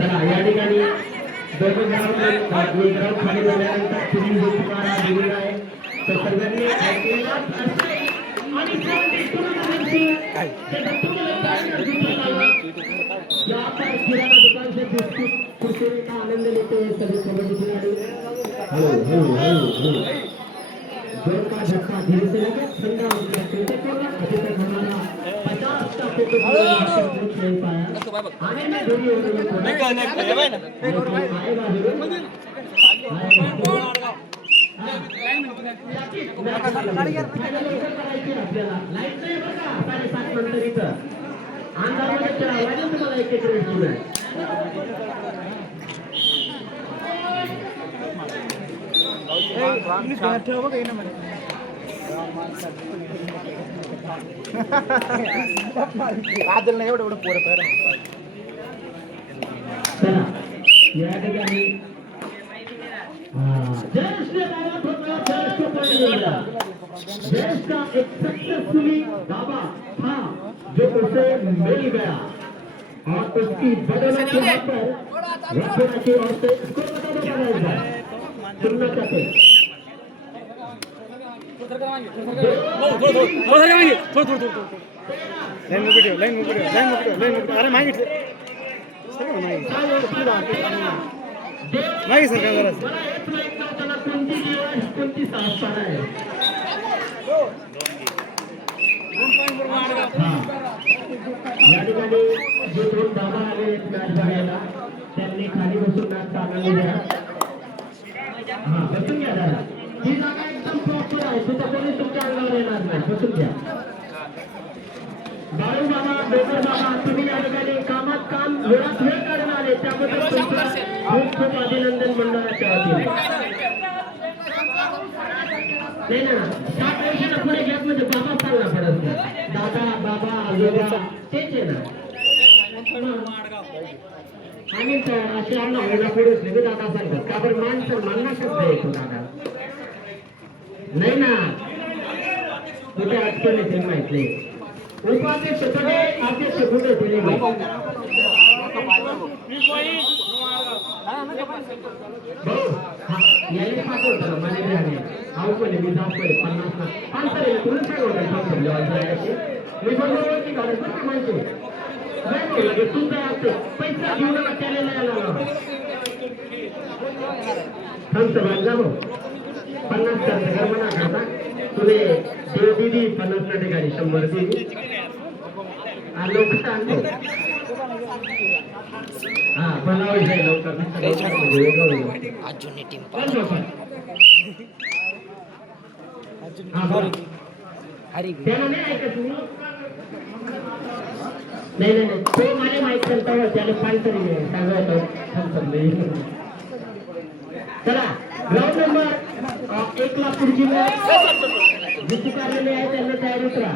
चला या ठिकाणी दोघं जण खाली झाल्यानंतर गोष्टीकारा दिलेला आहे. तर सर्वांनी किराणा दुकान से बिस्किट कुरकुरे का आनंद लेते सभी कबड्डी खिलाड़ी ज़ोर का झटका धीरे से लगे ठंडा हो गया क्रिकेट को अभी तक हमारा पचास का फोकस नहीं पाया आने में देरी हा बघ बघ ना नाही एवढं एवढं पोरं चला या ठिकाणी ज्येष्ठ गावात होता, ज्येष्ठ पाहिलेला. ज्येष्ठ एक सक्सेसफुली बाबा था जो उसे मिल गया और उसकी बदौलत यहाँ पर रखना की ओर से इसको बता दो बनाएगा सुनना चाहते हैं। लाईन मुकुट लाईन मुकुट लाईन मुकुट लाईन मुकुट अरे मागितलं सगळं मागितलं मागे सर का जरा मला हेच माहित नव्हतं ना कोणती जीवन कोणती सासपाडा आहे हा. या खाली नाही बाळू बाबा बेकर बाबा तुम्ही या ठिकाणी कामात काम वेळात वेळ काढून आले त्याबद्दल खूप खूप अभिनंदन मंडळाच्या वतीने. नाही ना त्या पैशाला पुढे घेत म्हणजे बाबा चालला पडत नाही. दादा बाबा आजोबा तेच आहे ना. आणि असे व्हायला नाही दादा सांगतात. का बरं? माणसं मानना शब्द येतो दादा? नाही ना. कुठे अडचण येते माहीत नाही उपाध्यक्ष सगळे अध्यक्ष कुठे दिले भाऊ हा, यायला पाठवतो ना मला बी आले अहो पण मी जातोय पन्नास ना पाच तुला सांगतो ठाकूर जायचे मी बरोबर ओळखी काढत बरं का माहिती नाही भाऊ, लगे तू काय असते पैसा घेऊन नका त्याला नाही आला थांबतो भाई जा भाऊ पन्नास खर्च कर म्हणा करता तुम्ही देव दिली पन्नासच्या ठिकाणी शंभर दिली हा बनाव करता त्याला पाल तरी सांगायचं. चला. ग्राउंड नंबर एक ला पुढची जी पुकारलेली आहे त्यांना तयारी उतरा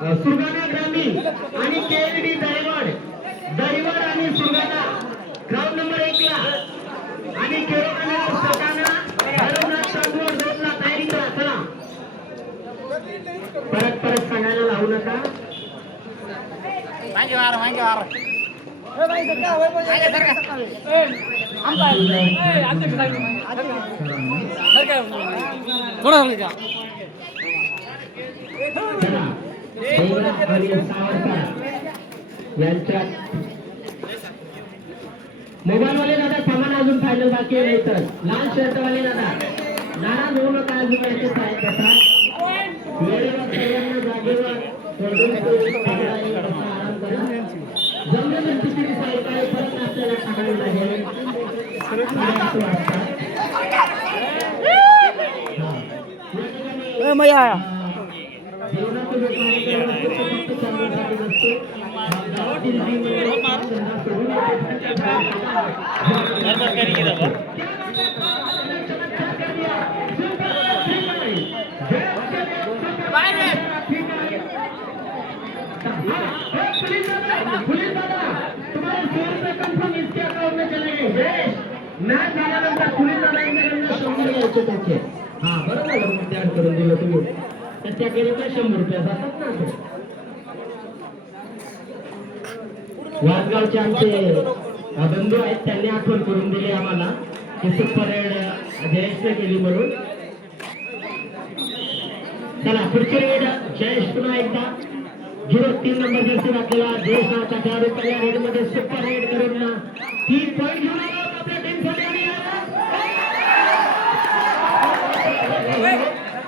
अ, सुरगाणा ग्रामीण आणि केएलडी दहिवड दहिवड आणि सुरगाणा. ग्राउंड नंबर एक ला. आणि तयारी करा चला. परत परत सांगायला लावू नका. मागे वार मागे वार. यांच्या मोबाईल वाले दादा सामान अजून फायनल बाकी आहे तर लाल शर्ट वाले दादा. नाराज होऊ नका अजून याचे जागेवर जमलं तर साहेब काय परत आपल्याला सांगायला लागेल. या ठिकाणी, मया जेवणाचा जो कार्यक्रम असतो फक्त चालण्यासाठी नसतो गावातील जी मंडळी काम धंदा सोडून येते, पुलिस दादा तुम्हारे सौ रुपये कन्फर्म इसके अकाउंट में चलेंगे जयेश मॅच झाल्यानंतर शंभर घ्यायचे त्याचे. हा बरोबर मग करून दिलं तुम्ही. तर शंभर रुपये जातात ना वासगावचे आमचे बंधू आहेत त्यांनी आठवण करून दिली आम्हाला. की सुपर रेड जयेशने केली म्हणून. चला पुढची रेड जयेश पुन्हा एकदा. झिरो तीन नंबर जर्सी घातलेला जयेश नावाचा खेळाडू पहिल्या रेडमध्ये सुपर रेड करून तीन पॉईंट घेऊन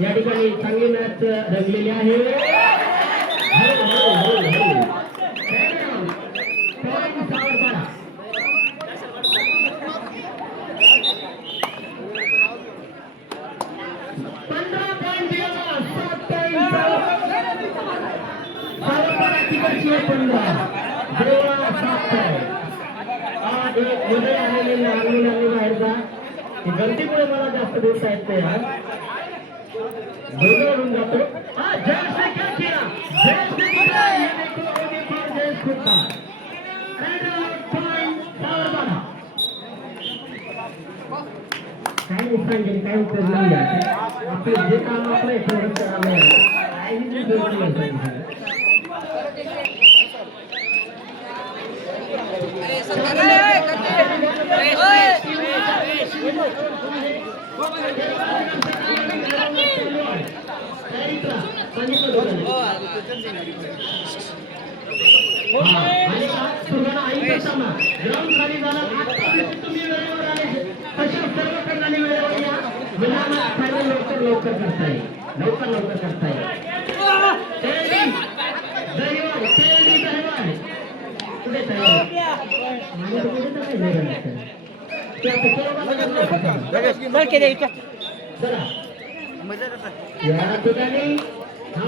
या ठिकाणी चांगली मॅच रंगलेली आहे. गर्दीमुळे मला जास्त दिवस आहेत नाही आज दोघं जातो हा जयश्री क्या किया जयश्री किया ये देखो ये देखो जयश खुदा रेड आउट पॉइंट सावरपाडा काय नाही सांगेल काय उपयोग नाही. आपलं जे काम आपलं तेवढंच करायला आहे. आहे. ग्राउंड खाली झाला तुम्ही वेळेवर आले तशा सर्व करणारी वेळेवर या मुलांना फ़ायदा लवकर लवकर करता येईल लवकर लवकर करता येईल कुठे तयारी या ठिकाणी हा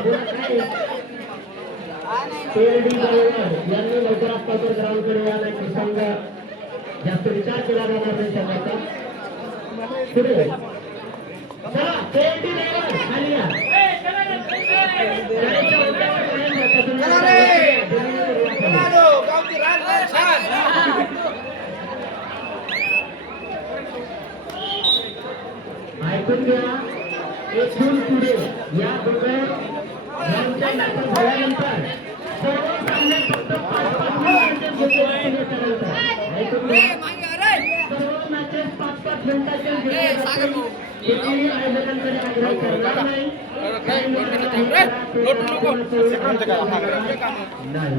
आहे? यांनी लवकरात लवकर ग्राउंडकडे या नाही तर संघ जास्त विचार केला जाणार नाही संघाचा पुढे जा. चला पेरडी ड्रायव्हर खाली या गाडीच्या उंचावर कायम राहता तुम्ही. ऐकून घ्या. एकूण पुढे. या दोघं झाल्यानंतर सर्व सामने फक्त पाच पाच सर्व मॅचेस पाच पाच मिनिटाच्या आयोजकांकडे आग्रह करणार नाही. नाही.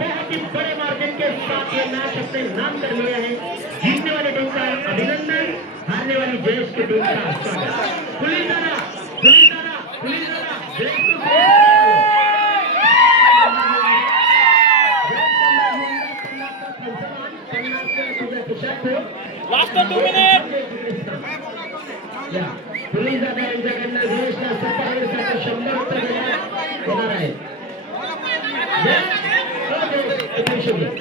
बहुत ही बड़े मार्जिन के साथ ये मैच अपने नाम कर लिए हैं। जीतने वाली टीम का अभिनंदन हारने वाली देश की टीम का पुलिस दादा पुलिस दादा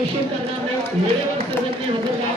उशीर करणार नाही वेळेवर सर्वांनी हजर राहा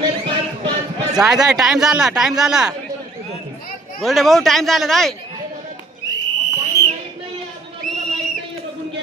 जाय जाय टाइम झाला टाइम झाला. गोल्डे भाऊ टाइम झाला जाय.